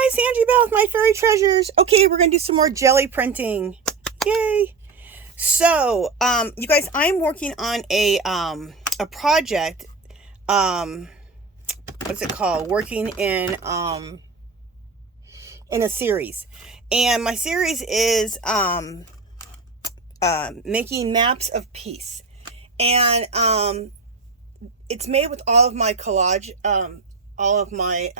guys, Angie Beth, my fairy treasures. Okay, we're gonna do some more jelly printing. Yay! So, you guys, I'm working on a project. What's it called? Working in a series, and my series is making maps of peace, and it's made with all of my collage, all of my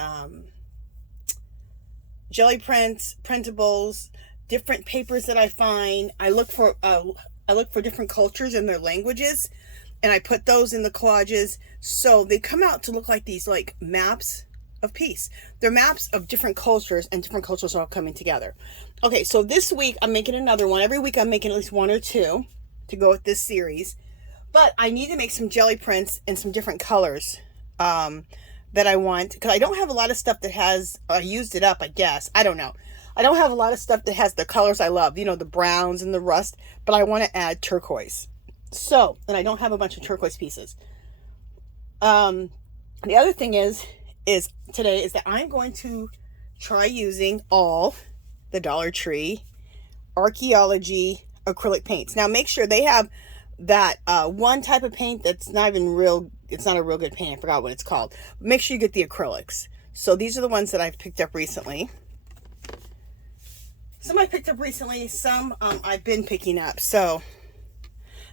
jelly prints, printables, different papers that I find. I look for different cultures and their languages, and I put those in the collages, so they come out to look like these like maps of peace. They're maps of different cultures, and different cultures all coming together. Okay, so this week I'm making another one. Every week I'm making at least one or two to go with this series, but I need to make some jelly prints in some different colors that I want, because I don't have a lot of stuff that has, I used it up, I guess. I don't know. I don't have a lot of stuff that has the colors I love, you know, the browns and the rust, but I want to add turquoise. So, and I don't have a bunch of turquoise pieces. The other thing is today is that I'm going to try using all the Dollar Tree Archaeology acrylic paints. Now make sure they have that one type of paint that's not even real. It's not a real good paint. I forgot what it's called. But make sure you get the acrylics. So these are the ones that I've picked up recently. Some I picked up recently. Some I've been picking up. So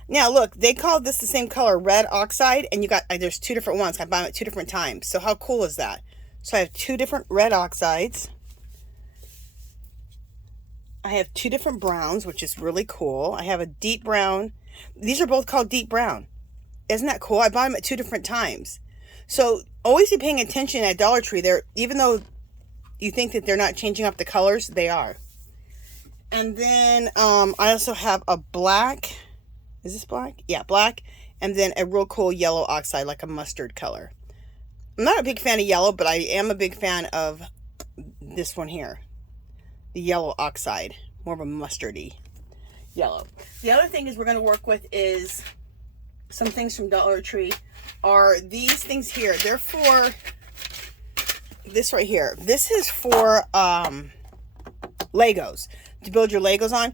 now look, they call this the same color, red oxide, and you got there's two different ones. I buy them at two different times. So how cool is that? So I have two different red oxides. I have two different browns, which is really cool. I have a deep brown. These are both called deep brown. Isn't that cool? I bought them at two different times. So always be paying attention at Dollar Tree. They're, even though you think that they're not changing up the colors, they are. And then I also have a black. Is this black? Yeah, black. And then a real cool yellow oxide, like a mustard color. I'm not a big fan of yellow, but I am a big fan of this one here. The yellow oxide. More of a mustardy yellow. The other thing is we're going to work with is some things from Dollar Tree. Are these things here. They're for this right here. This is for Legos. To build your Legos on.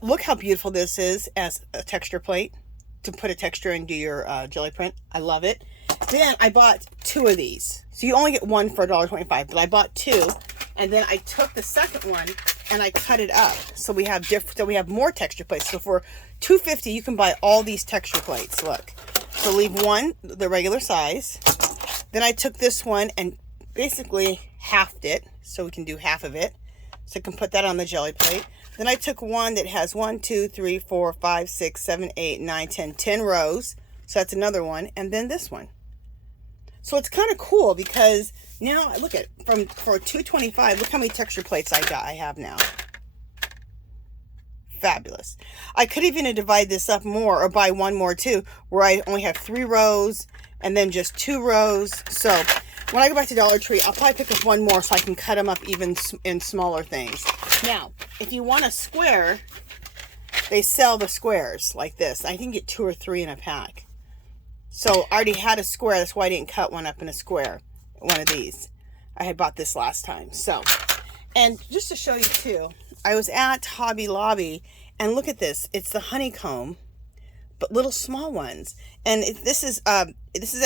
Look how beautiful this is as a texture plate. To put a texture and do your jelly print. I love it. Then I bought two of these. So you only get one for $1.25. But I bought two. And then I took the second one and I cut it up. So we have more texture plates. So for $2.50 you can buy all these texture plates. Look. So leave one, the regular size. Then I took this one and basically halved it. So we can do half of it. So I can put that on the jelly plate. Then I took one that has 1, 2, 3, 4, 5, 6, 7, 8, 9, 10 rows. So that's another one. And then this one. So it's kind of cool because now look at for $2.25. Look how many texture plates I have now. Fabulous. I could even divide this up more or buy one more too, where I only have 3 rows and then just 2 rows. So when I go back to Dollar Tree, I'll probably pick up one more so I can cut them up even in smaller things. Now, if you want a square, they sell the squares like this. I can get 2 or 3 in a pack. So I already had a square. That's why I didn't cut one up in a square. One of these. I had bought this last time. So, and just to show you too, I was at Hobby Lobby and look at this. It's the honeycomb, but little small ones. And this is at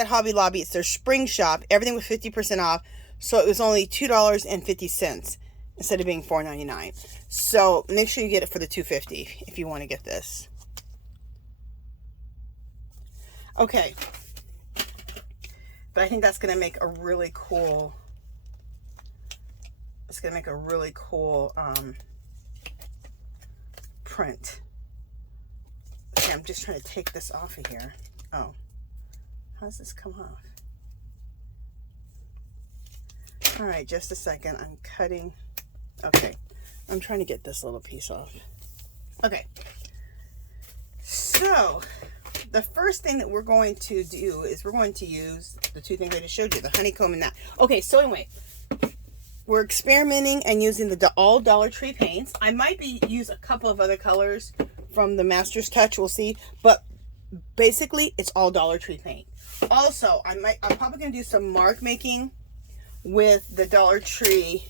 Hobby Lobby. It's their spring shop. Everything was 50% off. So it was only $2.50 instead of being $4.99. So make sure you get it for the $2.50 if you want to get this. Okay. But I think that's going to make a really cool, it's going to make a really cool print. Okay, I'm just trying to take this off of here. Oh, how does this come off? All right, just a second. I'm cutting. Okay, I'm trying to get this little piece off. Okay, so the first thing that we're going to do is we're going to use the two things I just showed you, the honeycomb and that. Okay, so anyway, we're experimenting and using the all Dollar Tree paints. I might use a couple of other colors from the Master's Touch, we'll see, but basically it's all Dollar Tree paint. Also, I'm probably going to do some mark making with the Dollar Tree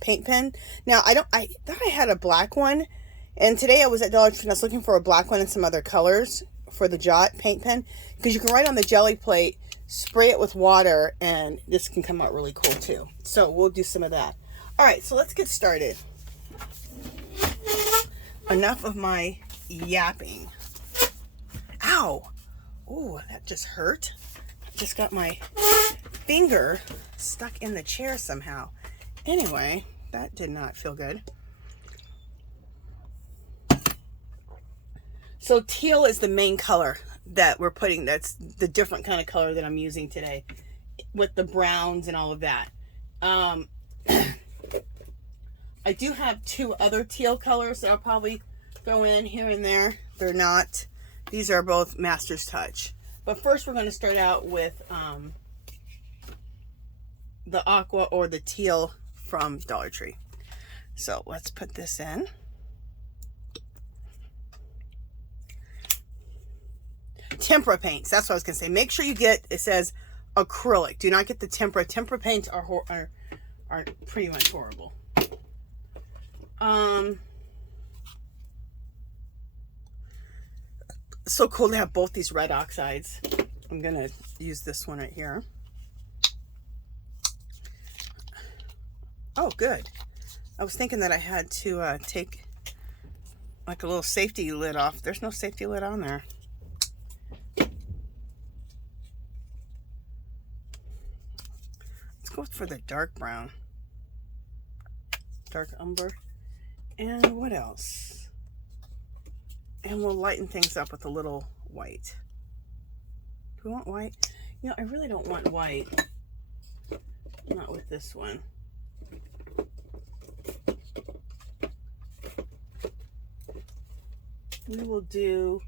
paint pen. Now I thought I had a black one, and today I was at Dollar Tree and I was looking for a black one and some other colors for the Jot paint pen, because you can write on the Gelli plate, spray it with water, and this can come out really cool too. So we'll do some of that. All right, so let's get started. Enough of my yapping. Ow! Oh, that just hurt. I just got my finger stuck in the chair somehow. Anyway, that did not feel good. So teal is the main color that we're putting. That's the different kind of color that I'm using today, with the browns and all of that. I do have two other teal colors that I'll probably throw in here and there. They're not, these are both Master's Touch. But first we're going to start out with the aqua or the teal from Dollar Tree. So let's put this in. Tempera paints, that's what I was going to say. Make sure you get, it says acrylic. Do not get the tempera. Tempera paints are pretty much horrible. So cool to have both these red oxides. I'm gonna use this one right here. Oh, good. I was thinking that I had to take like a little safety lid off. There's no safety lid on there. Let's go for the dark brown. Dark umber. And what else? And we'll lighten things up with a little white. Do we want white? You know, I really don't want white. Not with this one. We will do,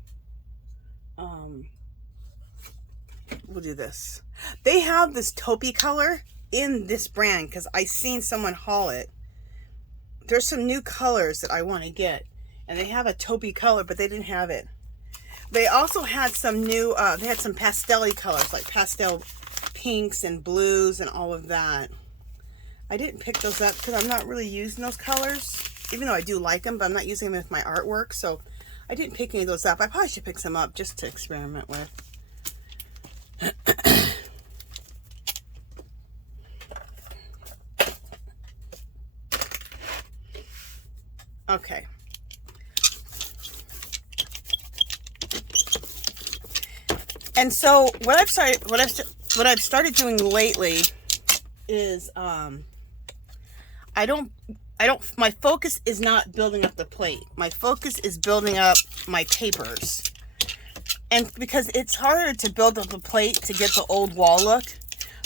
we'll do this. They have this taupey color in this brand because I seen someone haul it. There's some new colors that I want to get, and they have a taupey color, but they didn't have it. They also had some new, they had some pastel-y colors, like pastel pinks and blues and all of that. I didn't pick those up because I'm not really using those colors, even though I do like them, but I'm not using them with my artwork, so I didn't pick any of those up. I probably should pick some up just to experiment with. Okay. And so what I've started doing lately is my focus is not building up the plate. My focus is building up my papers. And because it's harder to build up the plate to get the old wall look,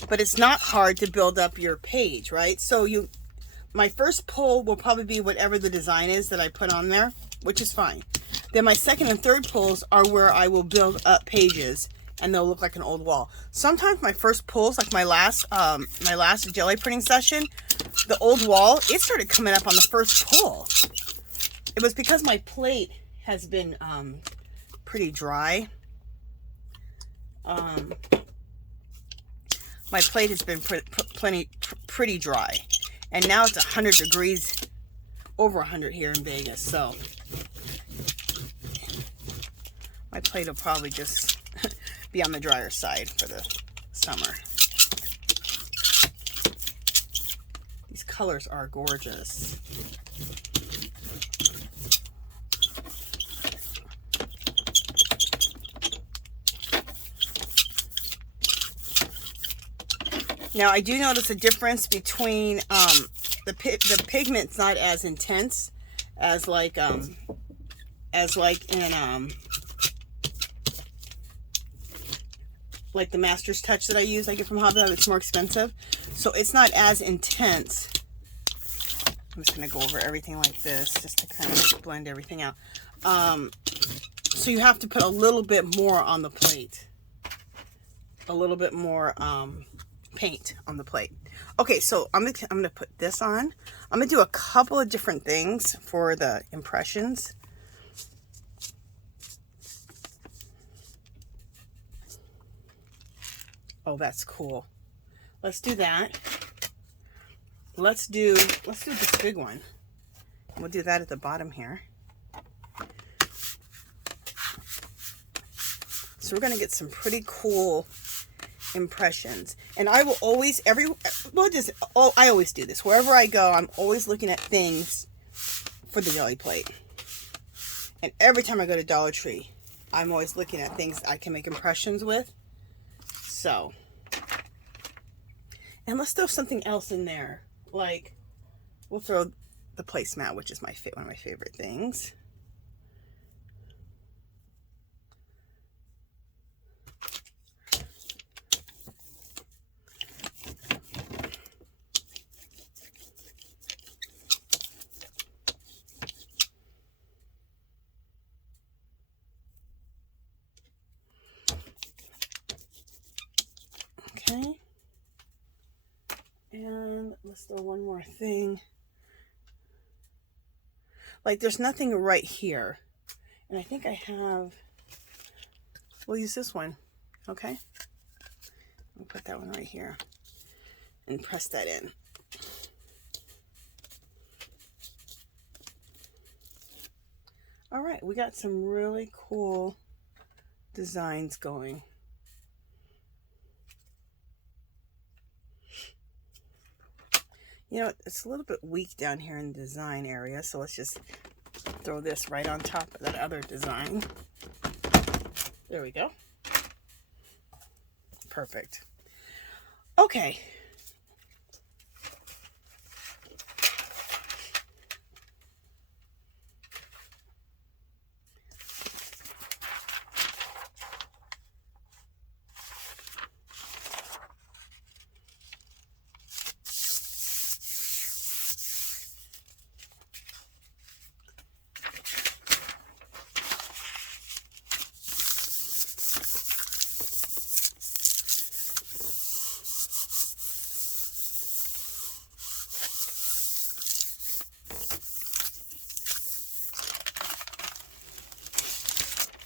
but it's not hard to build up your page, right? So my first pull will probably be whatever the design is that I put on there, which is fine. Then my second and third pulls are where I will build up pages, and they'll look like an old wall. Sometimes my first pulls, like my last jelly printing session, the old wall, it started coming up on the first pull. It was because my plate has been pretty dry. My plate has been pretty dry. And now it's 100 degrees, over 100 here in Vegas, so my plate will probably just be on the drier side for the summer. These colors are gorgeous. Now I do notice a difference between the pigment's not as intense as like in like the Master's Touch that I use, I get from Hobby Lobby. It's more expensive, so it's not as intense. I'm just gonna go over everything like this just to kind of blend everything out. So you have to put a little bit more on the plate, a little bit more paint on the plate. Okay, so I'm gonna put this on. I'm gonna do a couple of different things for the impressions. Oh, that's cool. Let's do that. let's do this big one. We'll do that at the bottom here. So we're going to get some pretty cool impressions. And I will always, I always do this. Wherever I go, I'm always looking at things for the Gelli plate. And every time I go to Dollar Tree, I'm always looking at things I can make impressions with. So, and let's throw something else in there. Like, we'll throw the placemat, which is one of my favorite things. Okay. And let's throw one more thing. Like, there's nothing right here. And I think I have, we'll use this one. Okay. I'll put that one right here and press that in. All right, we got some really cool designs going. You know, it's a little bit weak down here in the design area, so let's just throw this right on top of that other design. There we go. Perfect. Okay.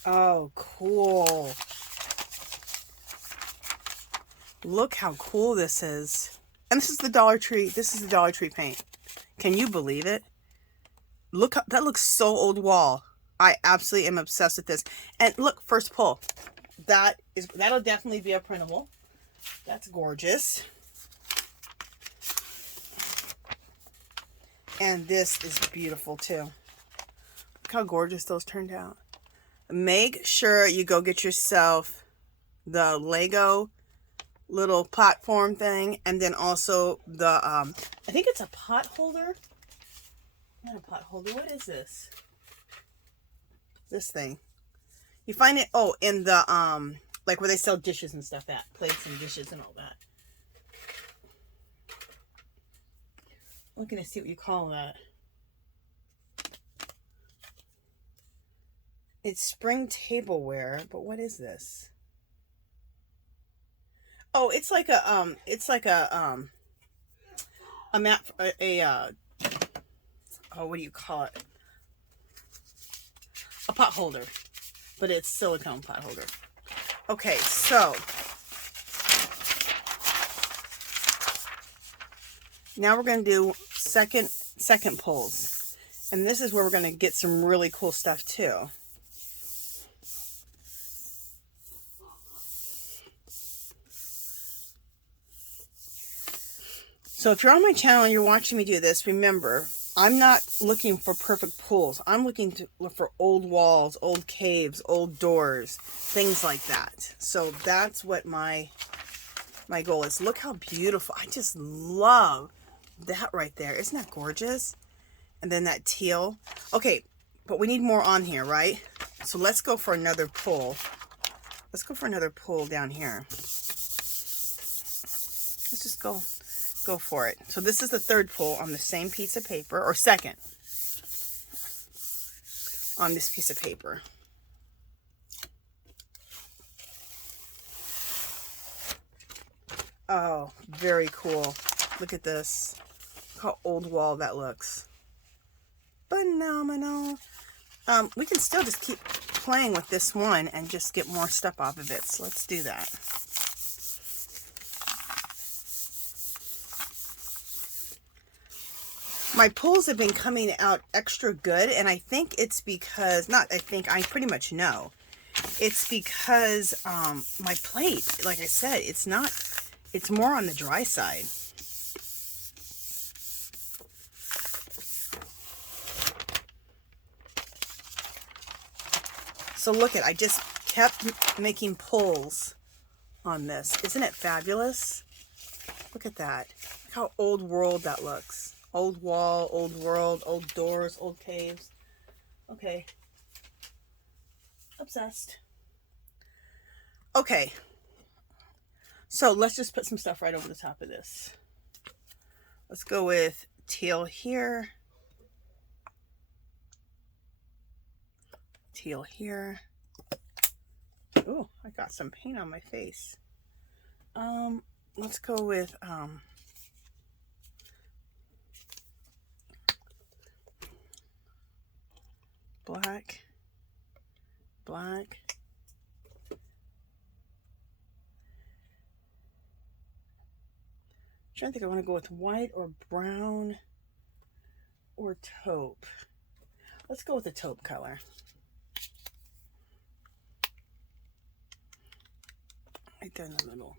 Oh, cool. Look how cool this is. And this is the Dollar Tree. This is the Dollar Tree paint. Can you believe it? Look, that looks so old wall. I absolutely am obsessed with this. And look, first pull. That'll definitely be a printable. That's gorgeous. And this is beautiful too. Look how gorgeous those turned out. Make sure you go get yourself the Lego little platform thing, and then also the I think it's a pot holder. Not a pot holder. What is this? This thing. You find it in the like where they sell dishes and stuff at, plates and dishes and all that. Looking to see what you call that. It's spring tableware, but what is this? Oh, it's like a mat, oh, what do you call it? A pot holder, but it's silicone pot holder. Okay, so now we're going to do second pulls, and this is where we're going to get some really cool stuff too. So if you're on my channel and you're watching me do this, remember, I'm not looking for perfect pulls. I'm looking to look for old walls, old caves, old doors, things like that. So that's what my goal is. Look how beautiful. I just love that right there. Isn't that gorgeous? And then that teal. Okay, but we need more on here, right? So let's go for another pull. Let's go for another pull down here. Let's just go for it. So this is the third pull on the same piece of paper, or second on this piece of paper. Oh, very cool. Look at this. Look how old wall that looks. Phenomenal. We can still just keep playing with this one and just get more stuff off of it. So let's do that. My pulls have been coming out extra good, and I think it's because, not I think, I pretty much know. It's because my plate, like I said, it's more on the dry side. So look I just kept making pulls on this. Isn't it fabulous? Look at that. Look how old world that looks. Old wall, old world, old doors, old caves. Okay. Obsessed. Okay. So let's just put some stuff right over the top of this. Let's go with teal here. Teal here. Oh, I got some paint on my face. Let's go with black, black. I'm trying to think, I want to go with white or brown or taupe. Let's go with the taupe color. Right there in the middle.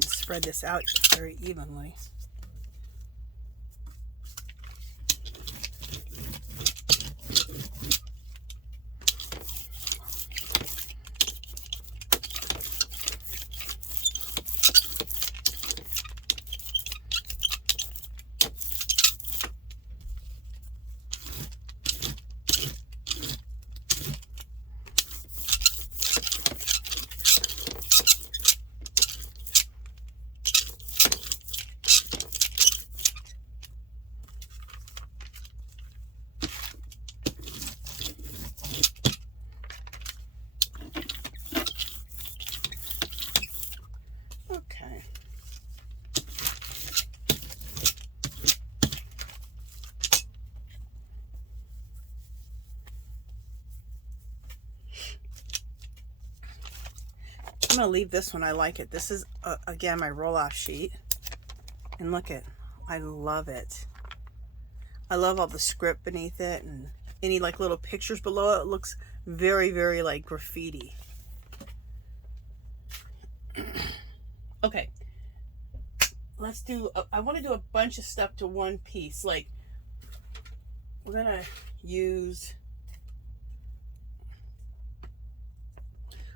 Spread this out very evenly. I'm going to leave this one. I like it. This is, again, my roll-off sheet. And look at, I love it. I love all the script beneath it and any like little pictures below it. It looks very, very like graffiti. Okay. Let's do, I want to do a bunch of stuff to one piece. Like, we're going to use,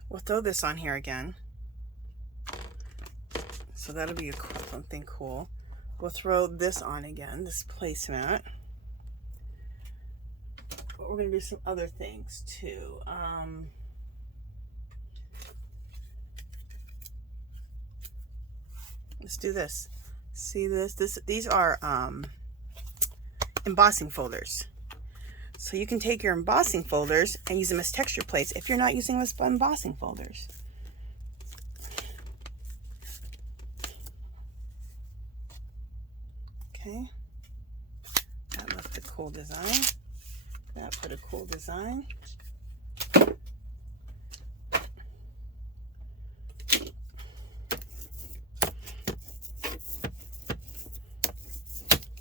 we'll throw this on here again. So that'll be something cool. We'll throw this on again, this placemat. But we're going to do some other things too. Let's do this. See this? These are embossing folders. So you can take your embossing folders and use them as texture plates if you're not using them as embossing folders. Okay. That left a cool design. That put a cool design.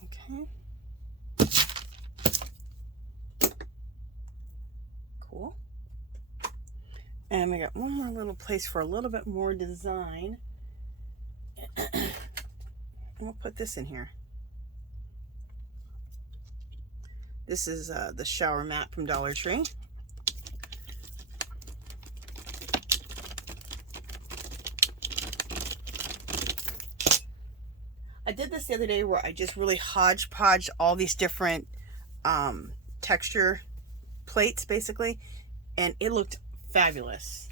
Okay. Cool. And we got one more little place for a little bit more design. And we'll put this in here. This is the shower mat from Dollar Tree. I did this the other day where I just really hodgepodged all these different texture plates basically, and it looked fabulous.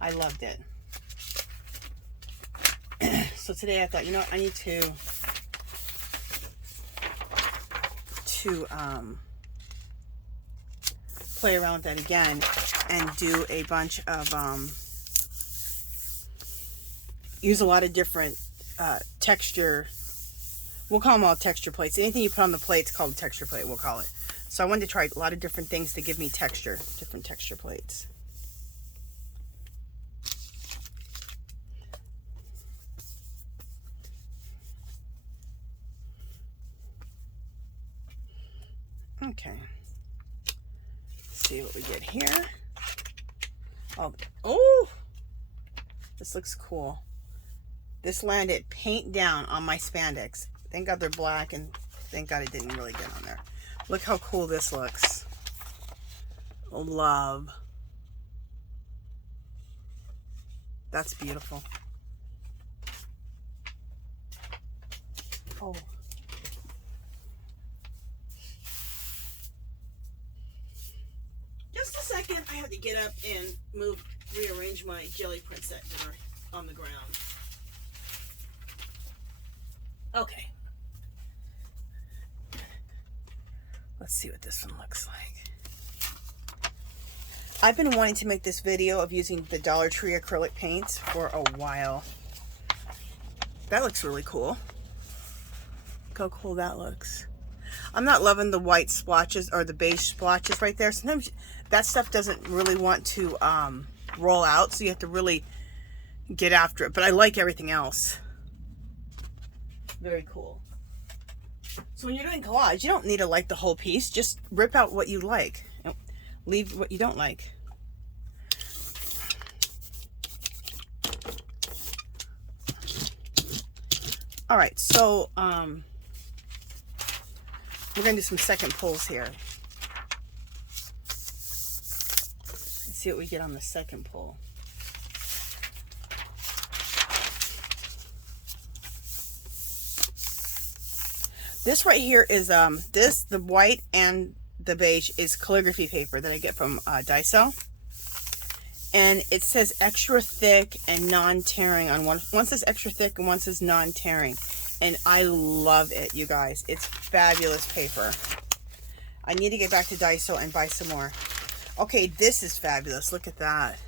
I loved it. So today I thought, you know, I need to play around with that again and do a bunch of use a lot of different texture. We'll call them all texture plates. Anything you put on the plate is called a texture plate, we'll call it. So I wanted to try a lot of different things to give me texture, different texture plates. Okay, let's see what we get here. Oh, this looks cool. This landed paint down on my spandex. Thank God they're black, and thank God it didn't really get on there. Look how cool this looks. Love. That's beautiful. Oh. Just a second, I have to get up and rearrange my jelly prints that are on the ground. Okay. Let's see what this one looks like. I've been wanting to make this video of using the Dollar Tree acrylic paints for a while. That looks really cool. Look how cool that looks. I'm not loving the white splotches or the beige splotches right there. Sometimes that stuff doesn't really want to roll out, so you have to really get after it. But I like everything else. Very cool. So when you're doing collage, you don't need to like the whole piece. Just rip out what you like. Leave what you don't like. All right, so we're gonna do some second pulls here. Let's see what we get on the second pull. This right here is the white and the beige is calligraphy paper that I get from Daiso, and it says extra thick and non-tearing on one says extra thick and one says non-tearing, and I love it, you guys. It's fabulous paper. I need to get back to Daiso and buy some more. Okay, this is fabulous. Look at that.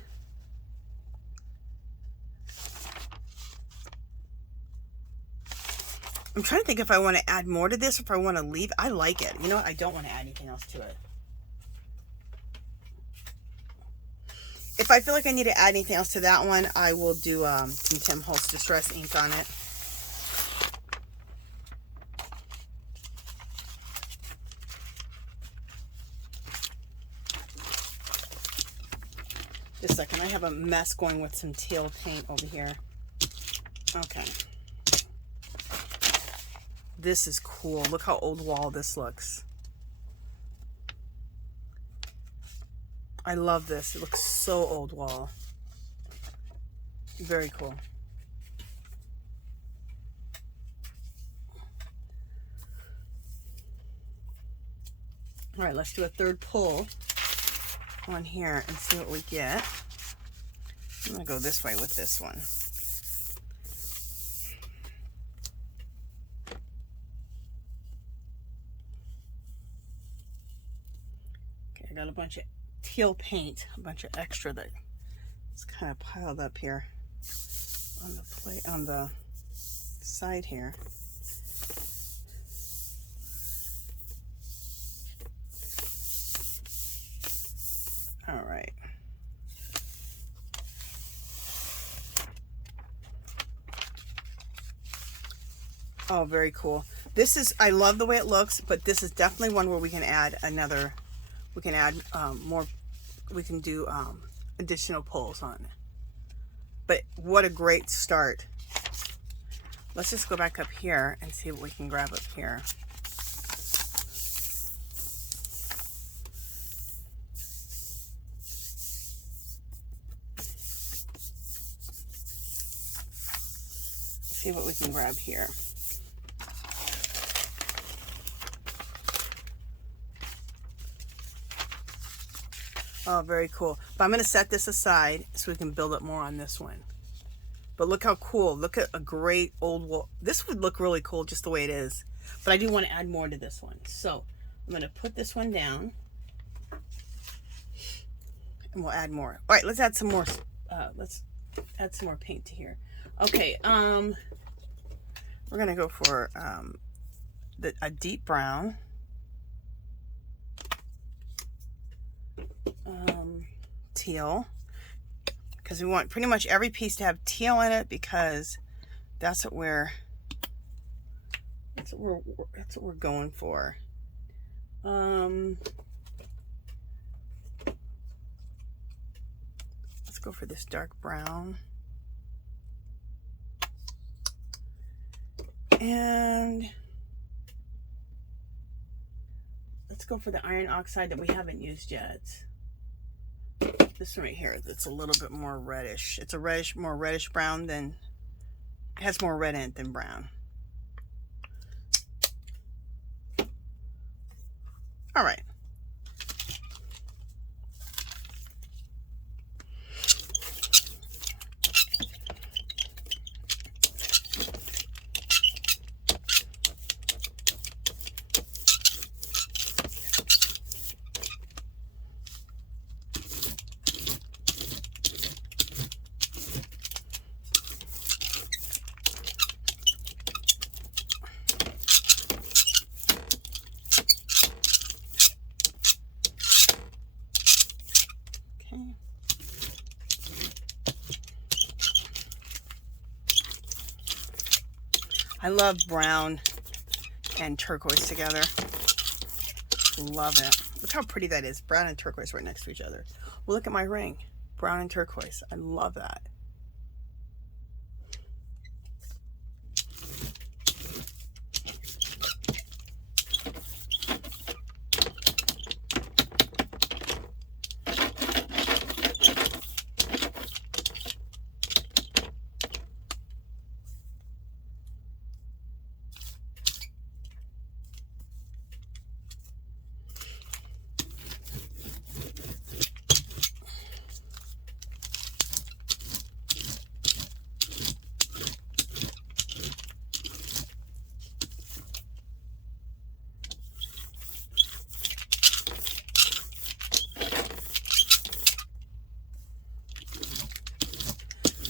I'm trying to think if I want to add more to this or if I want to leave. I like it. You know what? I don't want to add anything else to it. If I feel like I need to add anything else to that one, I will do some Tim Holtz Distress ink on it. Just a second. I have a mess going with some teal paint over here. Okay. This is cool. Look how old wall this looks. I love this. It looks so old wall. Very cool. All right, let's do a third pull on here and see what we get. I'm gonna go this way with this one. Okay, I got a bunch of teal paint, a bunch of extra that is kind of piled up here on the plate, on the side here. All right. Oh, very cool. This is, I love the way it looks, but this is definitely one where we can add another, we can add more, we can do additional pulls on it. But what a great start. Let's just go back up here and see what we can grab up here. See what we can grab here. Oh, very cool. But I'm going to set this aside so we can build up more on this one. But look how cool. Look at a great old wall. This would look really cool just the way it is. But I do want to add more to this one. So I'm going to put this one down. And we'll add more. All right, let's add some more. Let's add some more paint to here. Okay, we're going to go for a deep brown. Teal, because we want pretty much every piece to have teal in it, because that's what we're going for. Let's go for this dark brown, and let's go for the iron oxide that we haven't used yet. This one right here, that's a little bit more reddish. It's a reddish, more reddish brown than, it has more red in it than brown. All right. I love brown and turquoise together. Love it. Look how pretty that is. Brown and turquoise right next to each other. Well, look at my ring. Brown and turquoise. I love that.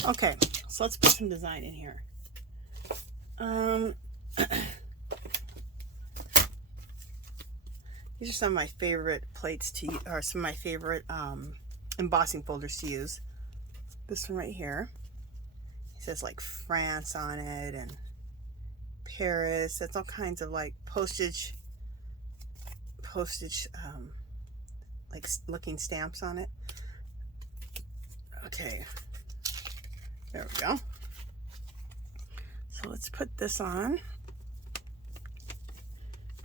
Okay, so let's put some design in here. These are some of my favorite plates to use, or some of my favorite embossing folders to use. This one right here. It says like France on it and Paris. That's all kinds of like postage like looking stamps on it. Okay. There we go. So let's put this on.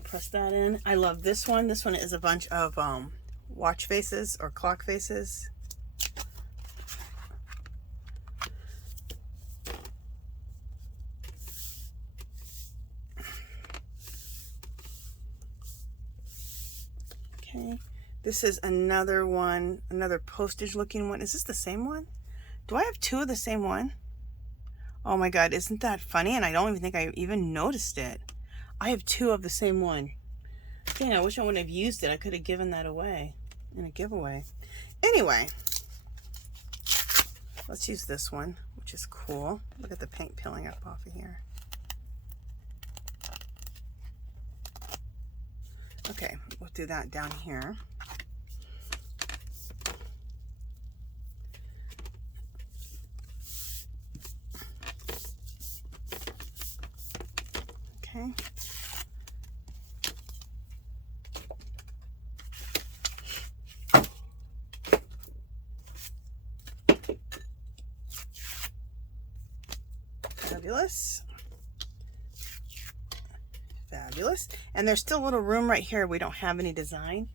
Press that in. I love this one. This one is a bunch of watch faces or clock faces. Okay. This is another one, another postage looking one. Is this the same one? Do I have two of the same one? Oh my God, isn't that funny? And I don't even think I even noticed it. I have two of the same one. Dang, I wish I wouldn't have used it. I could have given that away in a giveaway. Anyway, let's use this one, which is cool. Look at the paint peeling up off of here. Okay, we'll do that down here. Okay. Fabulous. Fabulous. And there's still a little room right here. We don't have any design.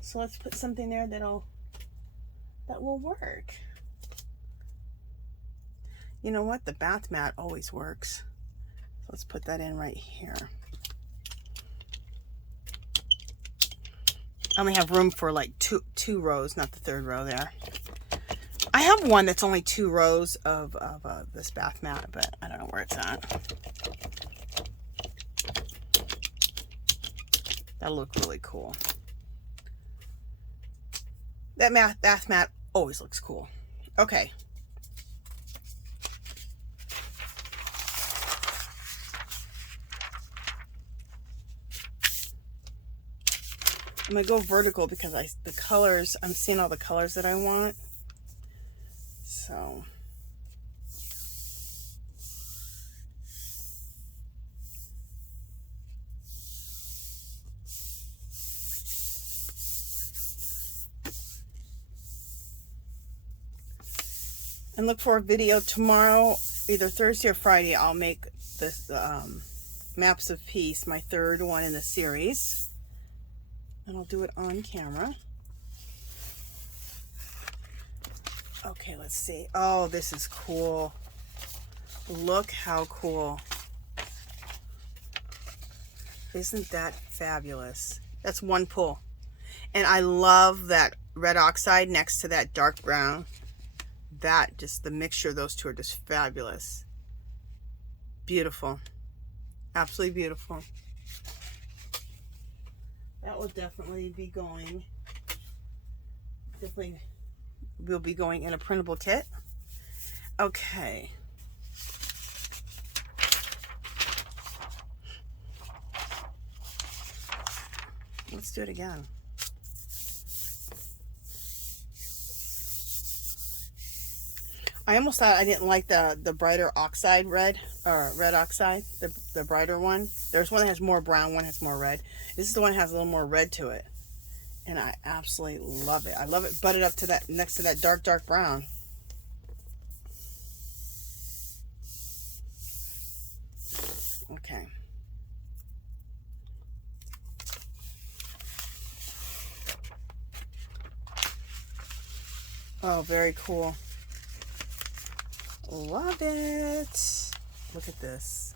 So let's put something there that will work. You know what? The bath mat always works. Let's put that in right here. I only have room for like two rows, not the third row there. I have one that's only 2 rows of this bath mat, but I don't know where it's at. That'll look really cool. That bath mat always looks cool. Okay. I'm gonna go vertical because the colors, I'm seeing all the colors that I want. So and look for a video tomorrow, either Thursday or Friday. I'll make this Maps of Peace, my 3rd one in the series. And I'll do it on camera. Okay, let's see. Oh, this is cool. Look how cool. Isn't that fabulous? That's one pull. And I love that red oxide next to that dark brown. That, just the mixture of those two are just fabulous. Beautiful. Absolutely beautiful. That will definitely be going. Definitely will be going in a printable kit. Okay. Let's do it again. I almost thought I didn't like the brighter oxide red, or red oxide, the brighter one. There's one that has more brown, one has more red. This is the one that has a little more red to it. And I absolutely love it. I love it butted up to that, next to that dark brown. Okay. Oh, very cool. Love it. Look at this.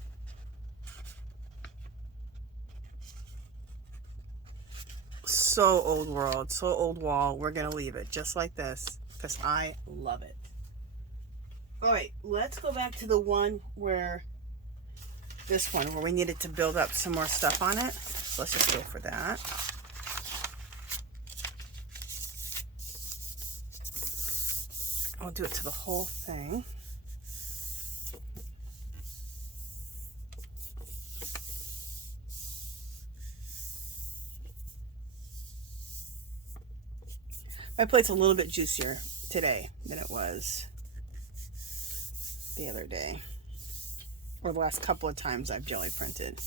So old world, so old wall. We're gonna leave it just like this because I love it. All right, let's go back to the one where, this one where we needed to build up some more stuff on it. So let's just go for that. I'll do it to the whole thing. My plate's a little bit juicier today than it was the other day, or the last couple of times I've jelly printed.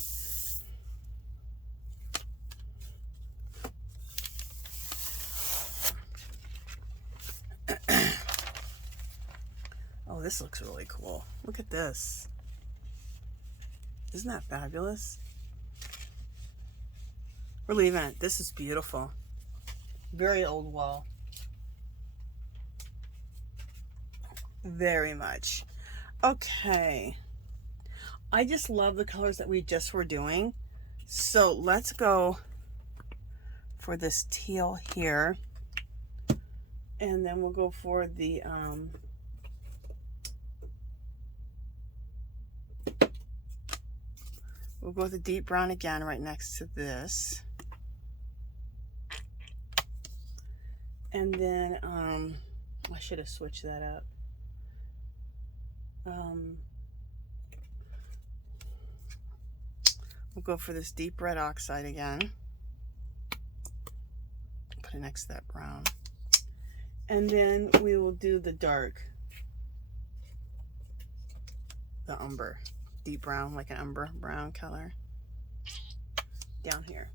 Oh, this looks really cool. Look at this. Isn't that fabulous? We're leaving it. This is beautiful. Very old wall. Very much. Okay. I just love the colors that we just were doing. So let's go for this teal here. And then we'll go for the we'll go with the deep brown again right next to this. And then I should have switched that up. We'll go for this deep red oxide again. Put it next to that brown. And then we will do the dark, the umber, deep brown, like an umber brown color down here.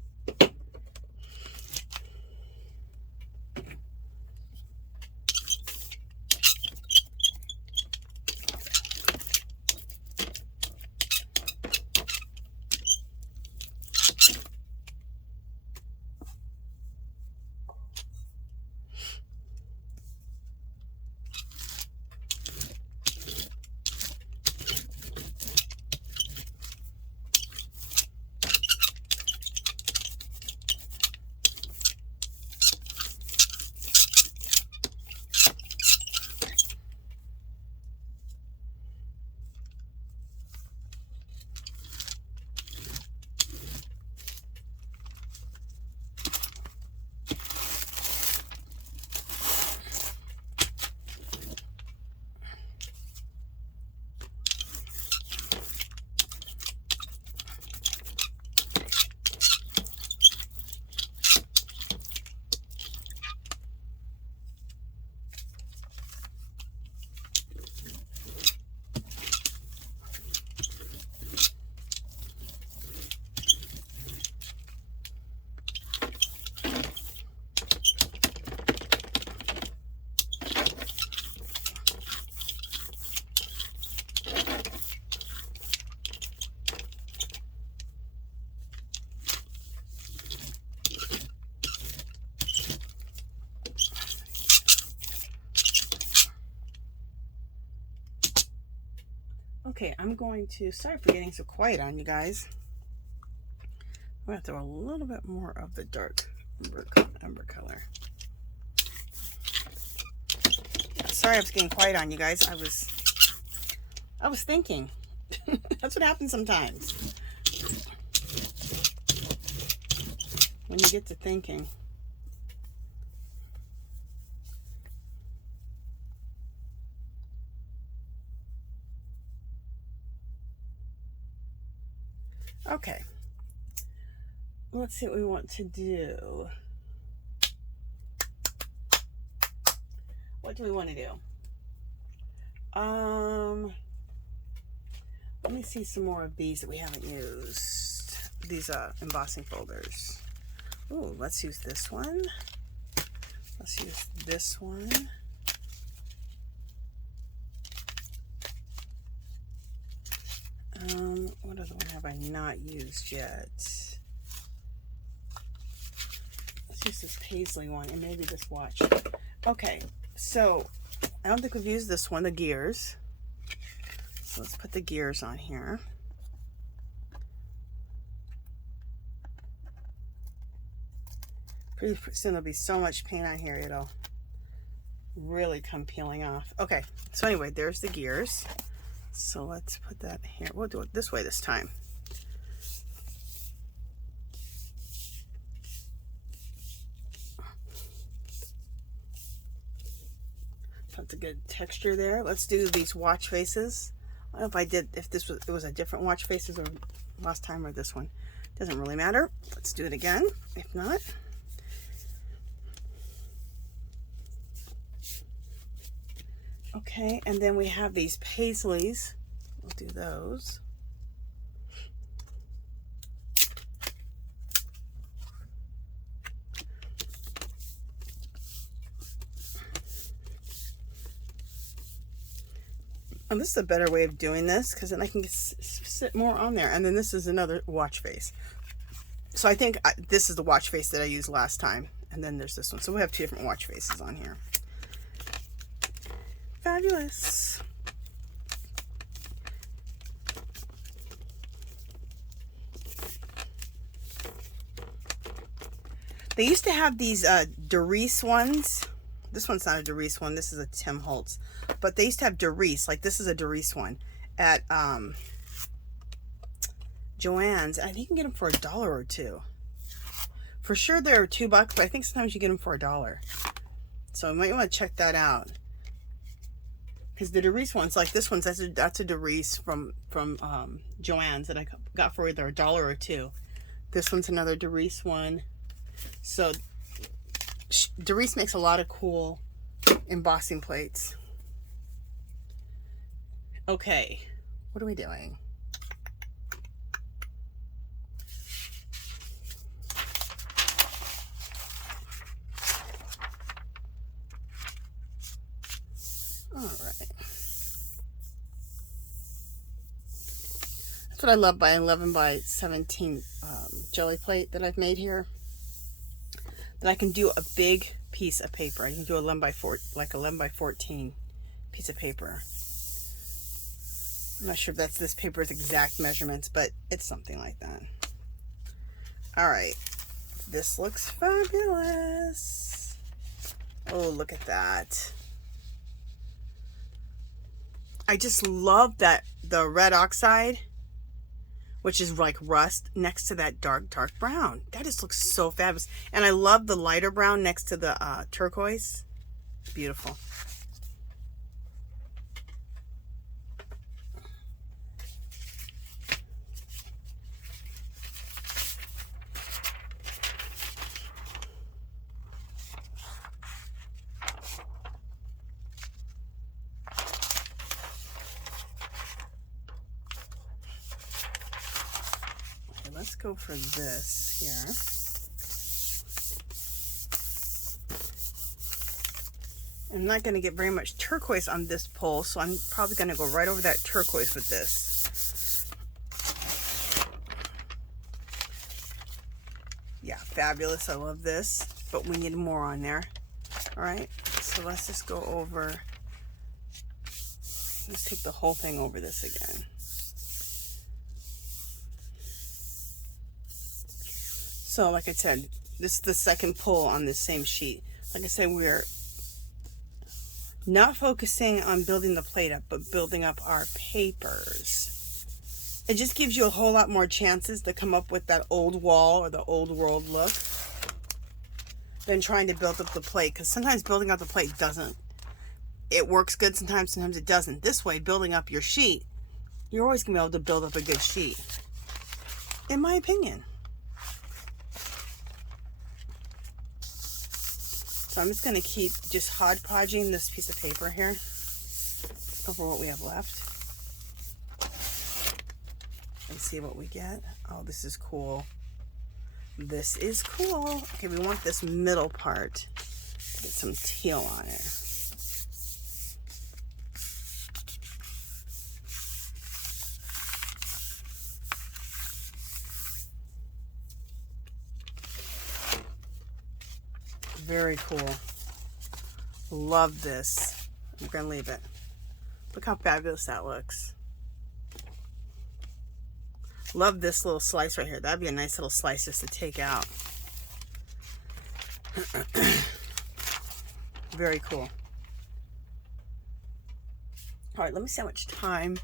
Okay, I'm going to, sorry for getting so quiet on you guys. I'm going to throw a little bit more of the dark umber color. Yeah, sorry I was getting quiet on you guys. I was thinking. That's what happens sometimes when you get to thinking. Okay, let's see what we want to do. What do we want to do? Let me see some more of these that we haven't used. These embossing folders. Ooh, let's use this one. Let's use this one. What other one have I not used yet? Let's use this paisley one and maybe this watch. Okay, so I don't think we've used this one, the gears. So let's put the gears on here. Pretty soon there'll be so much paint on here, it'll really come peeling off. Okay, so anyway, there's the gears. So let's put that here. We'll do it this way this time. That's a good texture there. Let's do these watch faces. I don't know if it was a different watch faces or last time or this one. Doesn't really matter. Let's do it again. If not. Okay, and then we have these paisleys. We'll do those. And this is a better way of doing this because then I can sit more on there. And then this is another watch face. So I think this is the watch face that I used last time. And then there's this one. So we have two different watch faces on here. Fabulous. They used to have these Doris ones. This one's not a Doris one. This is a Tim Holtz. But they used to have Doris. Like this is a Doris one at Joann's. I think you can get them for $1 or $2. For sure they're $2, but I think sometimes you get them for $1. So you might want to check that out. Because the Doris ones, like this one's, that's a Doris from Joann's that I got for either $1 or $2. This one's another Doris one. So Doris makes a lot of cool embossing plates. Okay, what are we doing? All right. That's what I love by 11 by 17 jelly plate that I've made here. That I can do a big piece of paper. I can do 11 by 4, like 11 by 14 piece of paper. I'm not sure if that's this paper's exact measurements, but it's something like that. All right, this looks fabulous. Oh, look at that. I just love that the red oxide, which is like rust, next to that dark brown. That just looks so fabulous. And I love the lighter brown next to the turquoise. Beautiful. Let's go for this here. I'm not going to get very much turquoise on this pole, so I'm probably going to go right over that turquoise with this. Yeah, fabulous. I love this, but we need more on there. All right, so let's just go over Let's take the whole thing over this again. So like I said, this is the second pull on this same sheet. Like I said, we're not focusing on building the plate up, but building up our papers. It just gives you a whole lot more chances to come up with that old wall or the old world look than trying to build up the plate, because sometimes building up the plate doesn't. It works good sometimes it doesn't. This way, building up your sheet, you're always going to be able to build up a good sheet, in my opinion. So I'm just going to keep just hodgepodging this piece of paper here over what we have left. And see what we get. Oh, this is cool. This is cool. Okay, we want this middle part to get some teal on it. Very cool. Love this. I'm gonna leave it. Look how fabulous that looks. Love this little slice right here. That'd be a nice little slice just to take out. Very cool. All right, let me see how much time,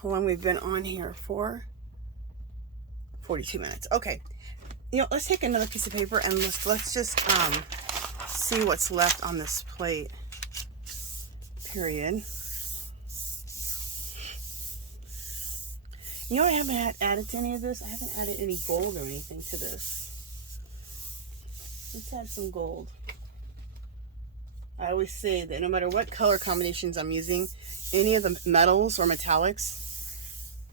how long we've been on here for. 42 minutes. Okay. You know, let's take another piece of paper and let's just see what's left on this plate. Period. You know, I haven't added to any of this. I haven't added any gold or anything to this. Let's add some gold. I always say that no matter what color combinations I'm using, any of the metals or metallics,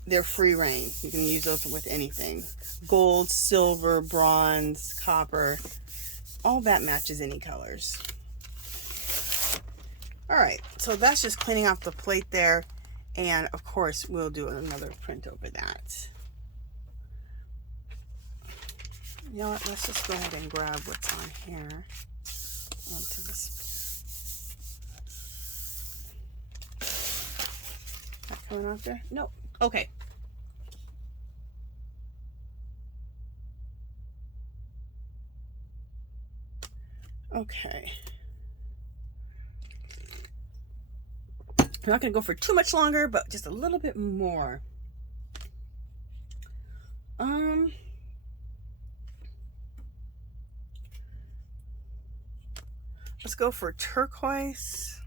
they're free reign. You can use those with anything. Gold, silver, bronze, copper, all that matches any colors. All right, so that's just cleaning off the plate there. And of course, we'll do another print over that. You know what, let's just go ahead and grab what's on here onto this. That coming off there? Nope. Okay. Okay. I'm not going to go for too much longer, but just a little bit more. Let's go for turquoise.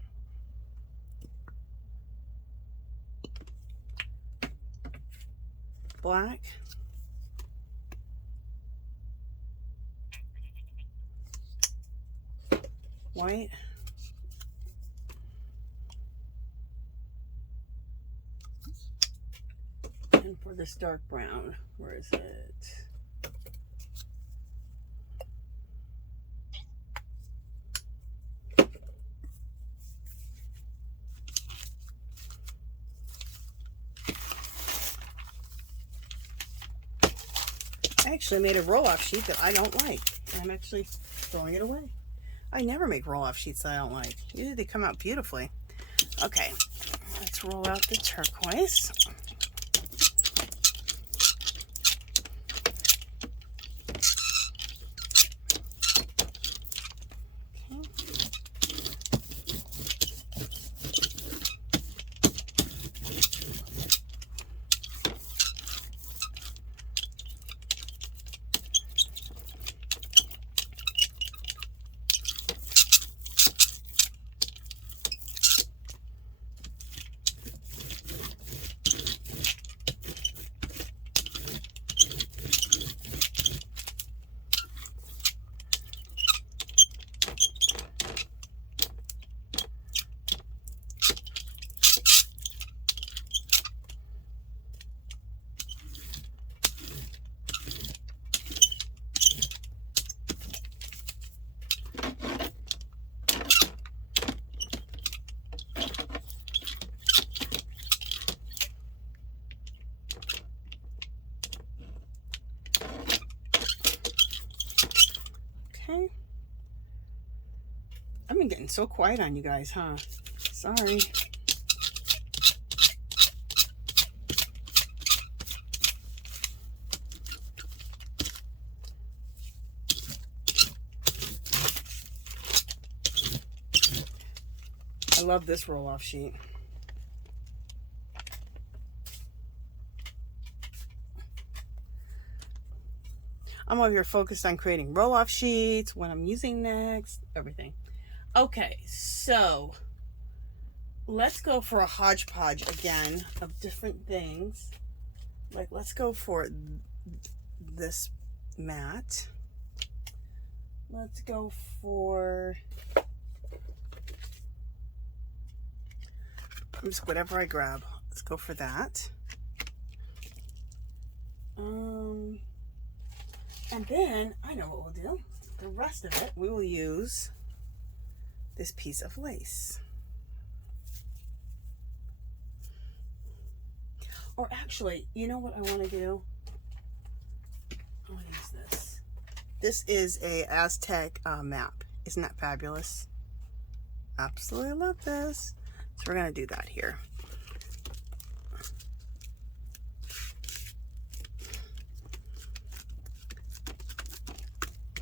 Black. White. And for this dark brown, where is it? I actually made a roll-off sheet that I don't like, and I'm actually throwing it away. I never make roll-off sheets that I don't like. Usually they come out beautifully. Okay, let's roll out the turquoise. Okay. I've been getting so quiet on you guys, huh? Sorry. I love this roll-off sheet. I'm over here focused on creating roll-off sheets, what I'm using next, everything. Okay, so let's go for a hodgepodge again of different things. Like, let's go for this mat. Let's go for just whatever I grab. Let's go for that. And then I know what we'll do. The rest of it, we will use this piece of lace. Or actually, you know what I want to do? I want to use this. This is a Aztec map. Isn't that fabulous? Absolutely love this. So we're going to do that here.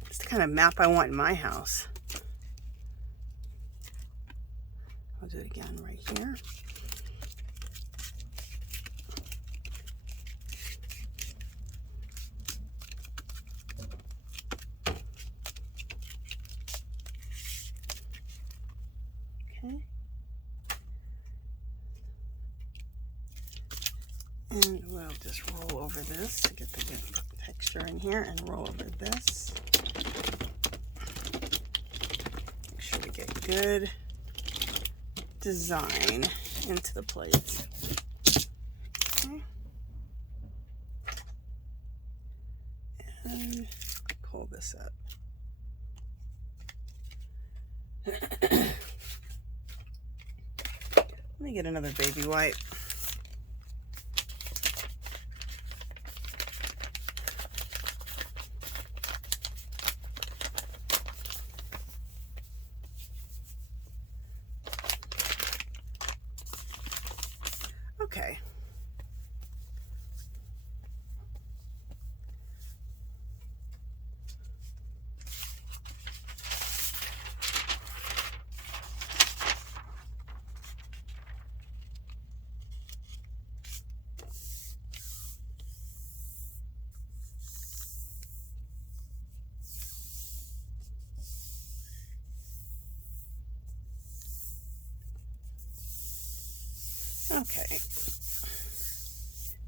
It's the kind of map I want in my house. I'll do it again right here. Okay. And we'll just roll over this to get the good texture in here and roll over this. Make sure we get good design into the plates. Okay. And pull this up. Let me get another baby wipe. Okay. Okay.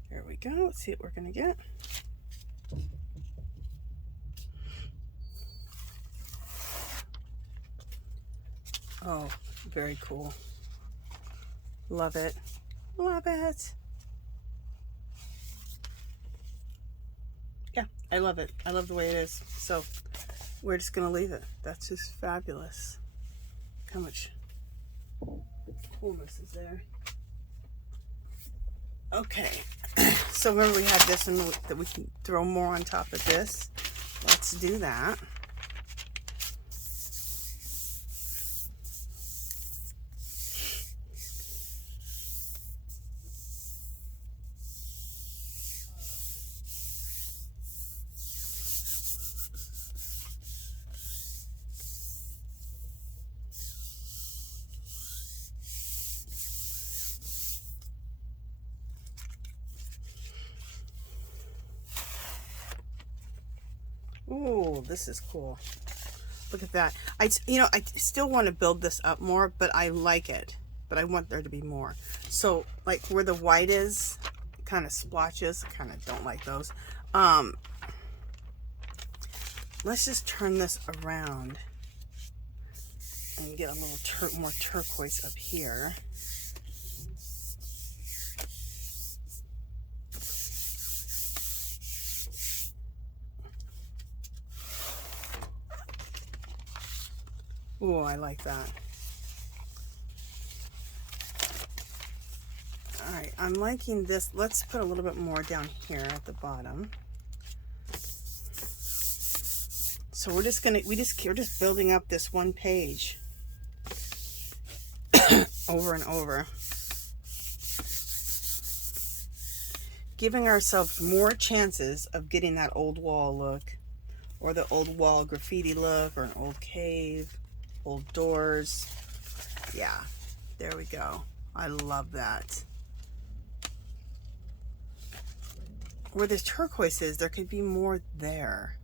There we go. Let's see what we're going to get. Oh, very cool. Love it. Love it. Yeah, I love it. I love the way it is. So we're just going to leave it. That's just fabulous. How much coolness is there? Okay, so remember we have this and that we can throw more on top of this. Let's do that. Ooh, this is cool. Look at that. I still want to build this up more, but I like it. But I want there to be more. So, like where the white is, kind of splotches. Kind of don't like those. Let's just turn this around and get a little more turquoise up here. Oh, I like that. All right, I'm liking this. Let's put a little bit more down here at the bottom. So we're just building up this one page over and over, giving ourselves more chances of getting that old wall look, or the old wall graffiti look, or an old cave. Old doors. Yeah, There we go. I love that. Where this turquoise is, there could be more there.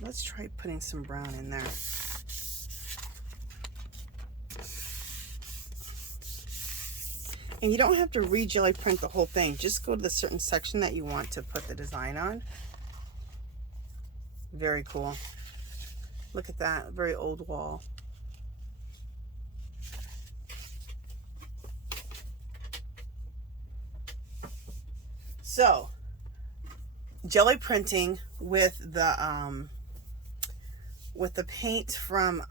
Let's try putting some brown in there. And you don't have to re-jelly print the whole thing. Just go to the certain section that you want to put the design on. Very cool. Look at that, very old wall. So, jelly printing with the paint from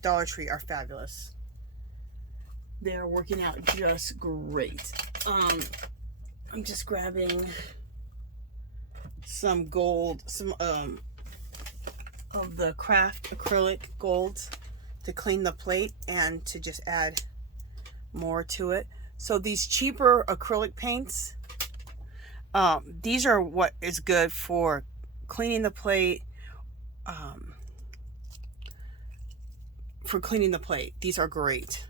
Dollar Tree are fabulous. They are working out just great. I'm just grabbing some gold, some of the craft acrylic gold to clean the plate and to just add more to it. So these cheaper acrylic paints, these are what is good for cleaning the plate. For cleaning the plate, these are great.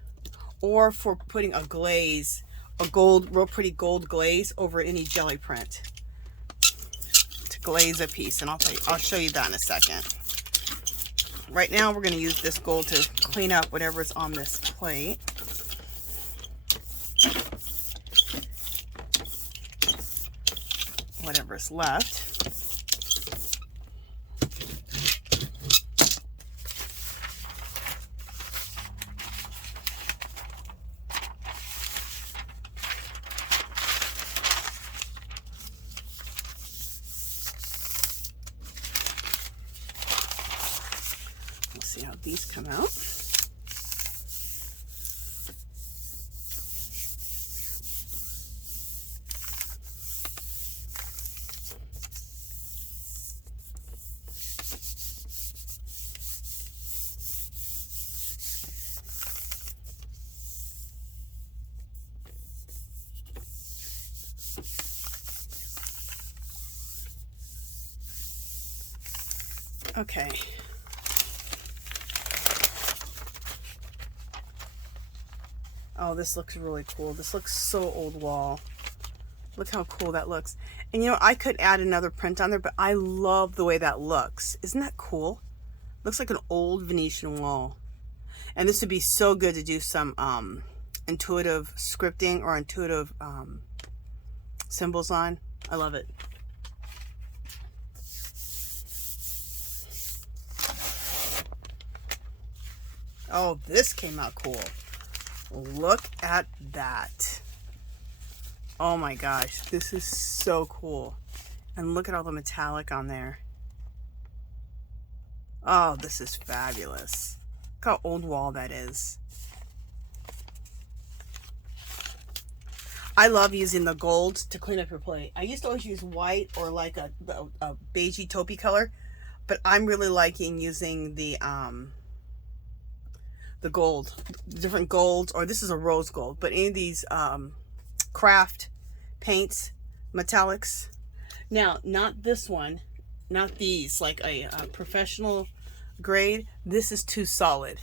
Or for putting a glaze, a gold, real pretty gold glaze over any jelly print to glaze a piece. And I'll show you that in a second. Right now we're going to use this gold to clean up whatever's on this plate. Whatever's left. We'll see how these come out. Okay. Oh, this looks really cool. This looks so old wall. Look how cool that looks. And you know, I could add another print on there, but I love the way that looks. Isn't that cool? Looks like an old Venetian wall. And this would be so good to do some intuitive scripting or intuitive symbols on. I love it. Oh, this came out cool. Look at that. Oh my gosh, this is so cool. And look at all the metallic on there. Oh, this is fabulous. Look how old wall that is. I love using the gold to clean up your plate. I used to always use white or like a beigey taupey color, but I'm really liking using the gold, different golds, or this is a rose gold, but any of these craft paints, metallics. Now, not this one, not these, like a professional grade. This is too solid.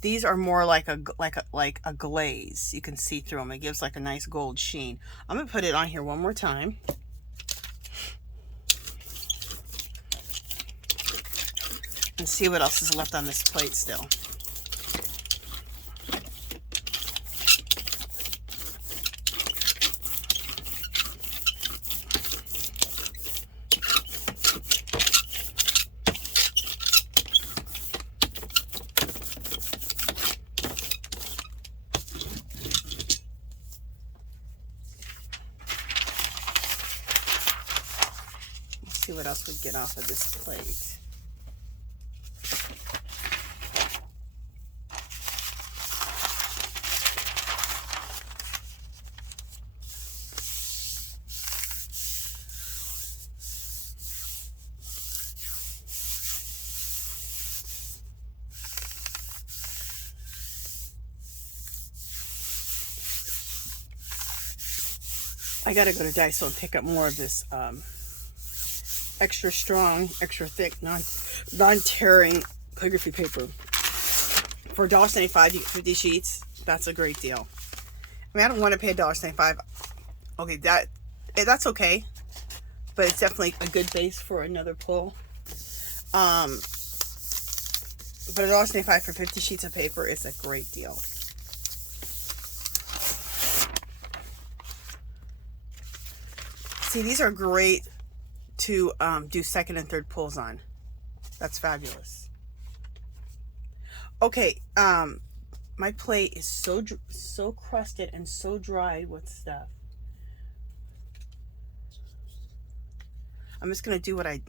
These are more like a glaze. You can see through them. It gives like a nice gold sheen. I'm gonna put it on here one more time. And see what else is left on this plate still. Let's see what else we get off of this plate. I gotta go to Daiso and pick up more of this extra strong, extra thick, non-tearing calligraphy paper. For $1.75, you get 50 sheets. That's a great deal. I mean, I don't want to pay $1.75. Okay, that's okay, but it's definitely a good base for another pull. But $1.75 for 50 sheets of paper is a great deal. See, these are great to do second and third pulls on. That's fabulous. Okay, my plate is so crusted and so dried with stuff. I'm just gonna do what I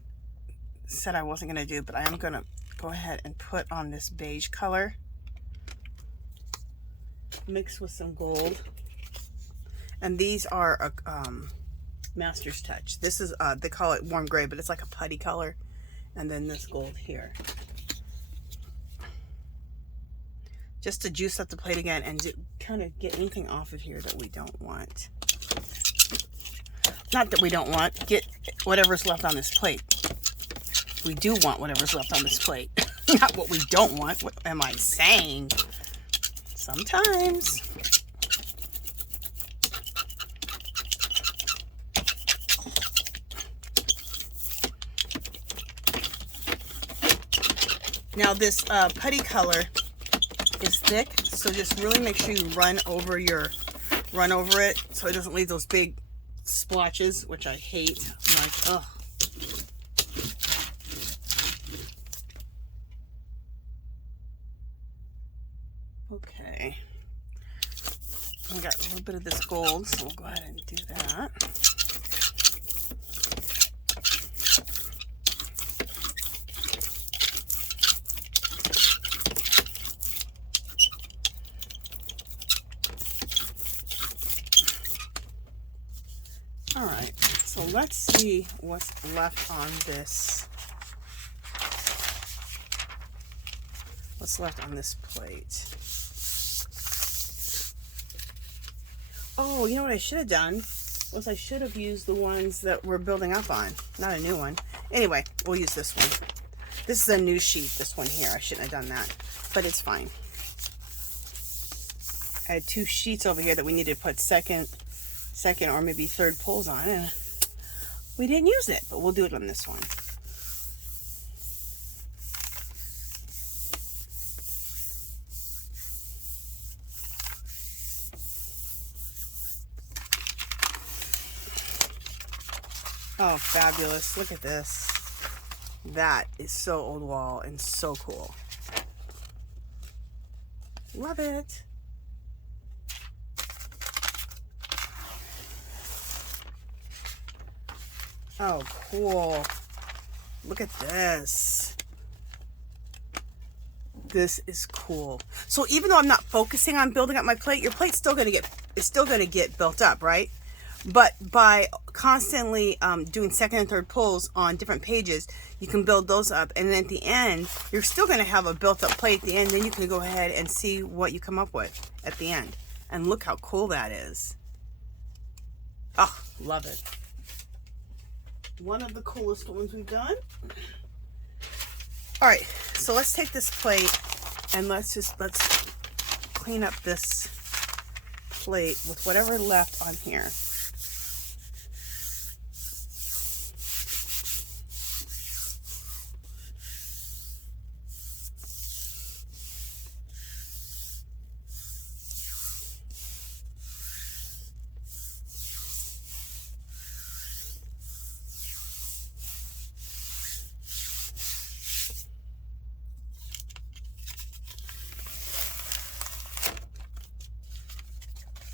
said I wasn't gonna do, but I am gonna go ahead and put on this beige color mixed with some gold. And these are a master's touch. This is they call it warm gray, but it's like a putty color. And then this gold here, just to juice up the plate again and kind of get anything off of here that we don't want. Not that we don't want, get whatever's left on this plate. We do want whatever's left on this plate. Not what we don't want. What am I saying? Sometimes. Now this putty color is thick, so just really make sure you run over it so it doesn't leave those big splotches, which I hate. I'm like, ugh. Okay. I got a little bit of this gold, so we'll go ahead and do that. All right, so let's see what's left on this. What's left on this plate? Oh, you know what I should have done was I should have used the ones that we're building up on, not a new one. Anyway, we'll use this one. This is a new sheet, this one here. I shouldn't have done that, but it's fine. I had two sheets over here that we needed to put second or maybe third pulls on, and we didn't use it, but we'll do it on this one. Oh, fabulous. Look at this. That is so old wall and so cool. Love it. Oh, cool. Look at this. This is cool. So even though I'm not focusing on building up my plate, your plate's still gonna get built up, right? But by constantly doing second and third pulls on different pages, you can build those up, and then at the end, you're still gonna have a built up plate at the end. Then you can go ahead and see what you come up with at the end. And look how cool that is. Oh, love it. One of the coolest ones we've done. All right, so let's take this plate and let's clean up this plate with whatever left on here.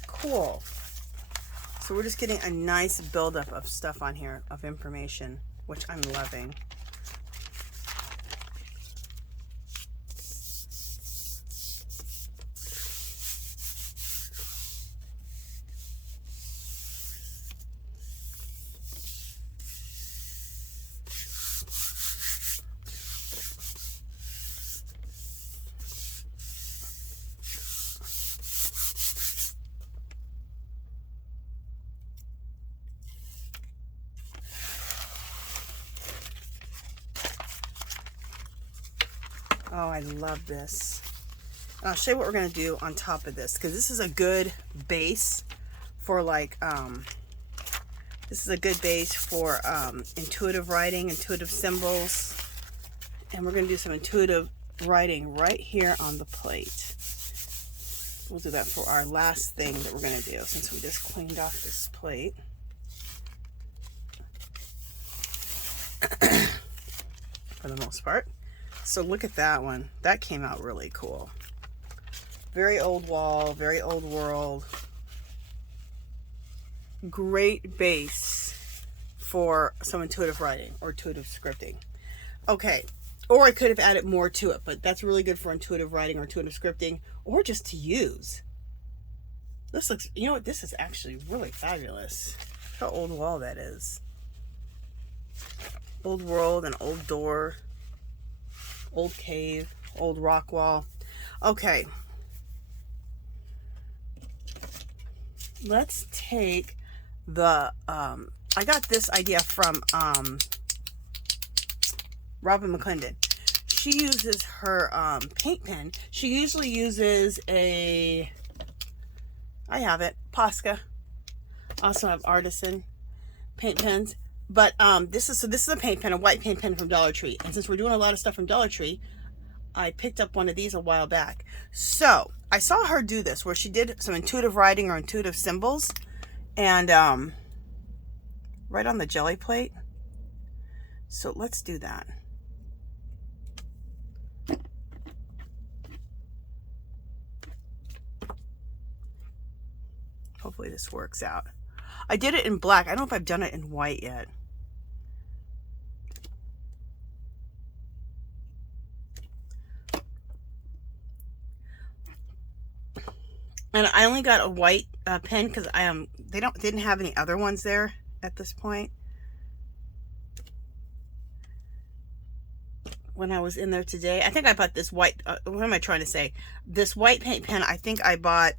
Cool. So we're just getting a nice buildup of stuff on here, of information, which I'm loving. Oh, I love this. And I'll show you what we're going to do on top of this, because this is a good base for like, this is a good base for intuitive writing, intuitive symbols. And we're going to do some intuitive writing right here on the plate. We'll do that for our last thing that we're going to do, since we just cleaned off this plate. For the most part. So look at that one. That came out really cool. Very old wall, very old world. Great base for some intuitive writing or intuitive scripting. Okay, or I could have added more to it, but that's really good for intuitive writing or intuitive scripting, or just to use. This looks, you know what, this is actually really fabulous. Look how old wall that is. Old world, an old door, old cave, old rock wall. Okay. Let's take the, I got this idea from Robin McClendon. She uses her paint pen. She usually uses a, I have it, Posca. Also have Artisan paint pens. But this is a paint pen, a white paint pen from Dollar Tree. And since we're doing a lot of stuff from Dollar Tree, I picked up one of these a while back. So I saw her do this, where she did some intuitive writing or intuitive symbols, and right on the Gelli plate. So let's do that. Hopefully this works out. I did it in black. I don't know if I've done it in white yet. And I only got a white pen because they didn't have any other ones there at this point. When I was in there today, I think I bought this white. What am I trying to say? This white paint pen. I think I bought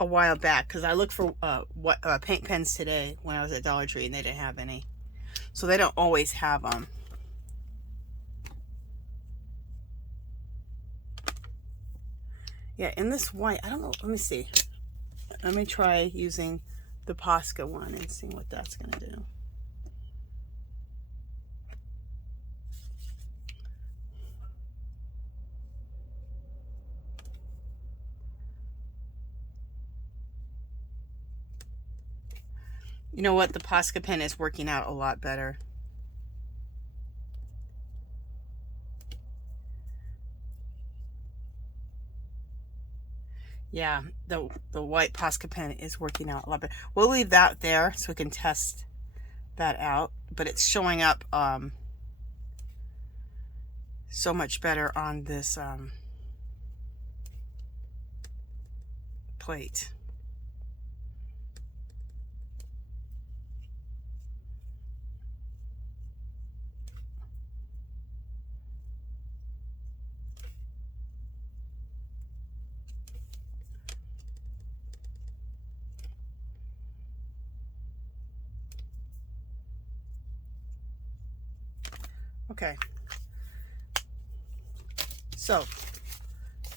a while back, because I looked for paint pens today when I was at Dollar Tree, and they didn't have any. So they don't always have them. Yeah, in this white, I don't know. Let me see. Let me try using the Posca one and see what that's going to do. You know what? The Posca pen is working out a lot better. Yeah, the white Posca pen is working out a lot better. We'll leave that there so we can test that out. But it's showing up so much better on this plate. Okay. So,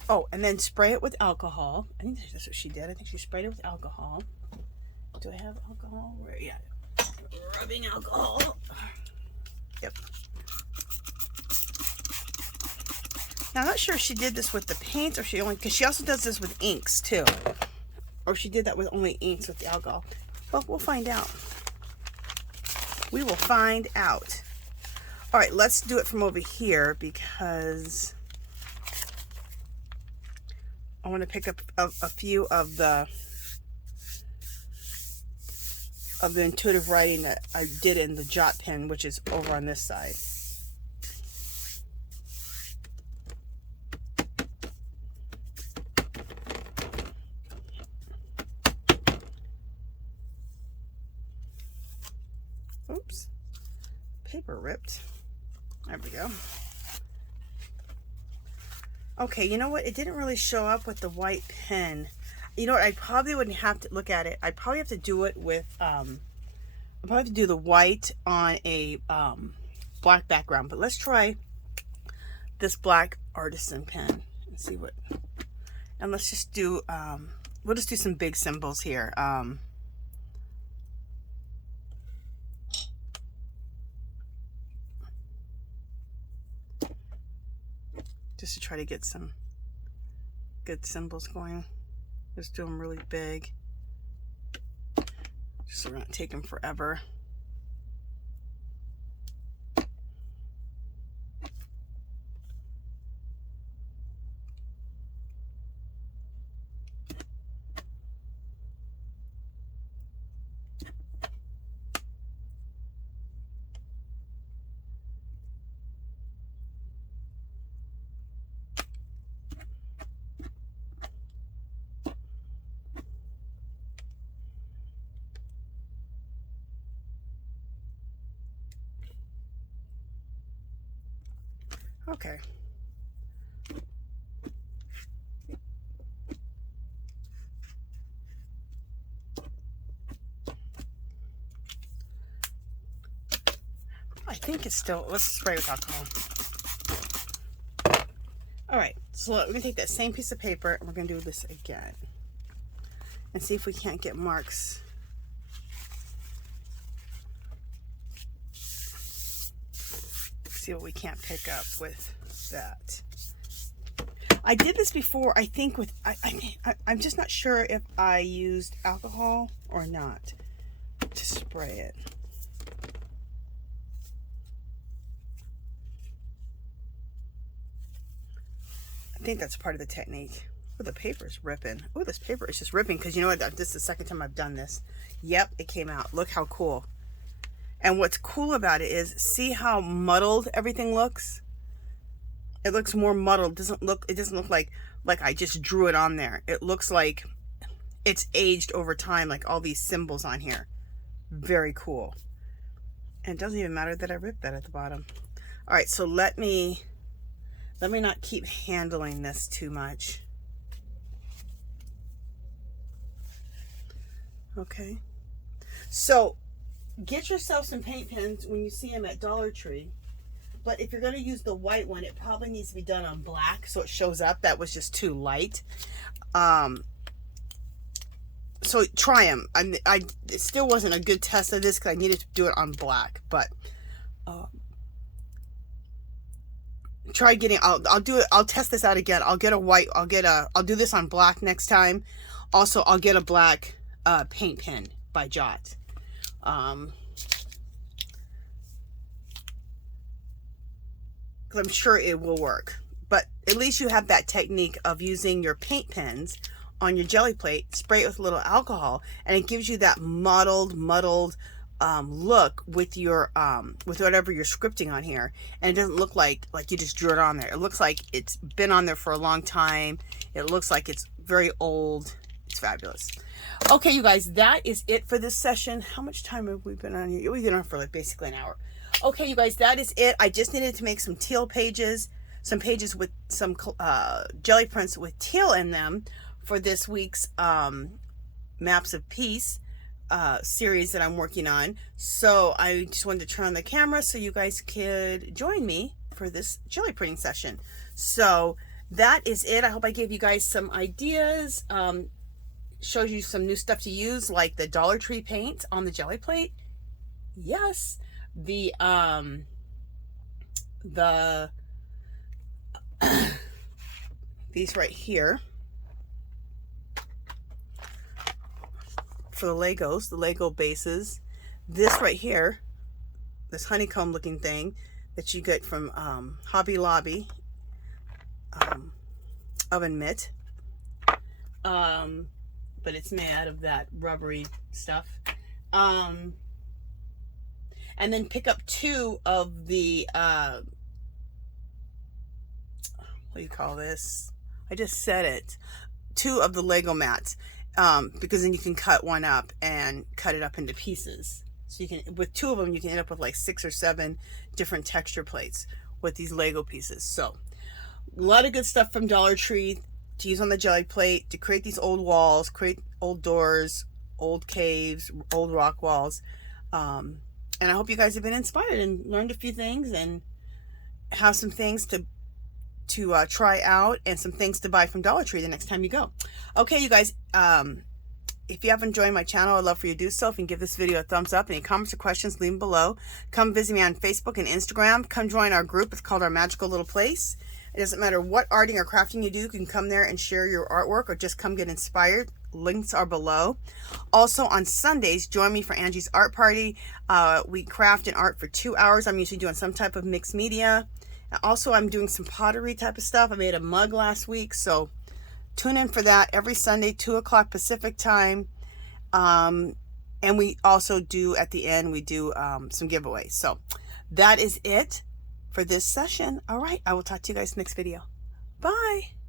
oh, and then spray it with alcohol. I think that's what she did. I think she sprayed it with alcohol. Do I have alcohol? Where? Yeah. Rubbing alcohol. Yep. Now, I'm not sure if she did this with the paint, or she only, because she also does this with inks too. Or she did that with only inks with the alcohol. Well, we'll find out. We will find out. All right, let's do it from over here, because I want to pick up a few of the intuitive writing that I did in the jot pen, which is over on this side. Oops, paper ripped. There we go. Okay, you know what? It didn't really show up with the white pen. You know what? I probably wouldn't have to look at it. I'd probably have to do it with, I'd probably have to do the white on a black background. But let's try this black artisan pen and see what, and let's just do, we'll just do some big symbols here. Just to try to get some good symbols going. Just do them really big, just so we're not taking forever. Okay. I think it's still, let's spray with alcohol. All right, so we're gonna take that same piece of paper and we're gonna do this again and see if we can't get marks. See what we can't pick up with that. I did this before, I think with, I'm just not sure if I used alcohol or not to spray it. I think that's part of the technique. Oh, the paper is ripping. Oh, this paper is just ripping because you know what? This is the second time I've done this. Yep, it came out. Look how cool. And what's cool about it is, see how muddled everything looks? It looks more muddled. It doesn't look like I just drew it on there. It looks like it's aged over time, like all these symbols on here. Very cool. And it doesn't even matter that I ripped that at the bottom. All right, so let me not keep handling this too much. Okay. So get yourself some paint pens when you see them at Dollar Tree. But if you're going to use the white one, it probably needs to be done on black so it shows up. That was just too light. So try them. It still wasn't a good test of this because I needed to do it on black. But try getting. I'll do it. I'll test this out again. I'll get a white. I'll do this on black next time. Also, I'll get a black paint pen by Jot. Because I'm sure it will work. But at least you have that technique of using your paint pens on your jelly plate, spray it with a little alcohol, and it gives you that muddled look with your with whatever you're scripting on here, and it doesn't look like you just drew it on there. It looks like it's been on there for a long time. It looks like it's very old. It's fabulous. Okay, you guys, that is it for this session. How much time have we been on here? We've been on for like basically an hour. Okay, you guys, that is it. I just needed to make some teal pages, some pages with some jelly prints with teal in them for this week's Maps of Peace series that I'm working on. So I just wanted to turn on the camera so you guys could join me for this jelly printing session. So that is it. I hope I gave you guys some ideas, shows you some new stuff to use, like the Dollar Tree paint on the jelly plate. Yes. The these right here for the Legos, the Lego bases. This right here, this honeycomb looking thing that you get from Hobby Lobby, oven mitt, but it's made out of that rubbery stuff. And then pick up 2 of the, what do you call this? I just said it. 2 of the Lego mats, because then you can cut one up and cut it up into pieces. So you can, with 2 of them, you can end up with like 6 or 7 different texture plates with these Lego pieces. So a lot of good stuff from Dollar Tree to use on the jelly plate, to create these old walls, create old doors, old caves, old rock walls. And I hope you guys have been inspired and learned a few things and have some things to to try out, and some things to buy from Dollar Tree the next time you go. Okay, you guys, if you haven't joined my channel, I'd love for you to do so. If you can give this video a thumbs up. Any comments or questions, leave them below. Come visit me on Facebook and Instagram. Come join our group. It's called Our Magical Little Place. It doesn't matter what arting or crafting you do. You can come there and share your artwork, or just come get inspired. Links are below. Also on Sundays, join me for Angie's art party. We craft and art for 2 hours. I'm usually doing some type of mixed media. Also, I'm doing some pottery type of stuff. I made a mug last week, so tune in for that every Sunday, 2 o'clock Pacific time. And we also do, at the end, we do some giveaways. So that is it for this session. All right, I will talk to you guys next video. Bye.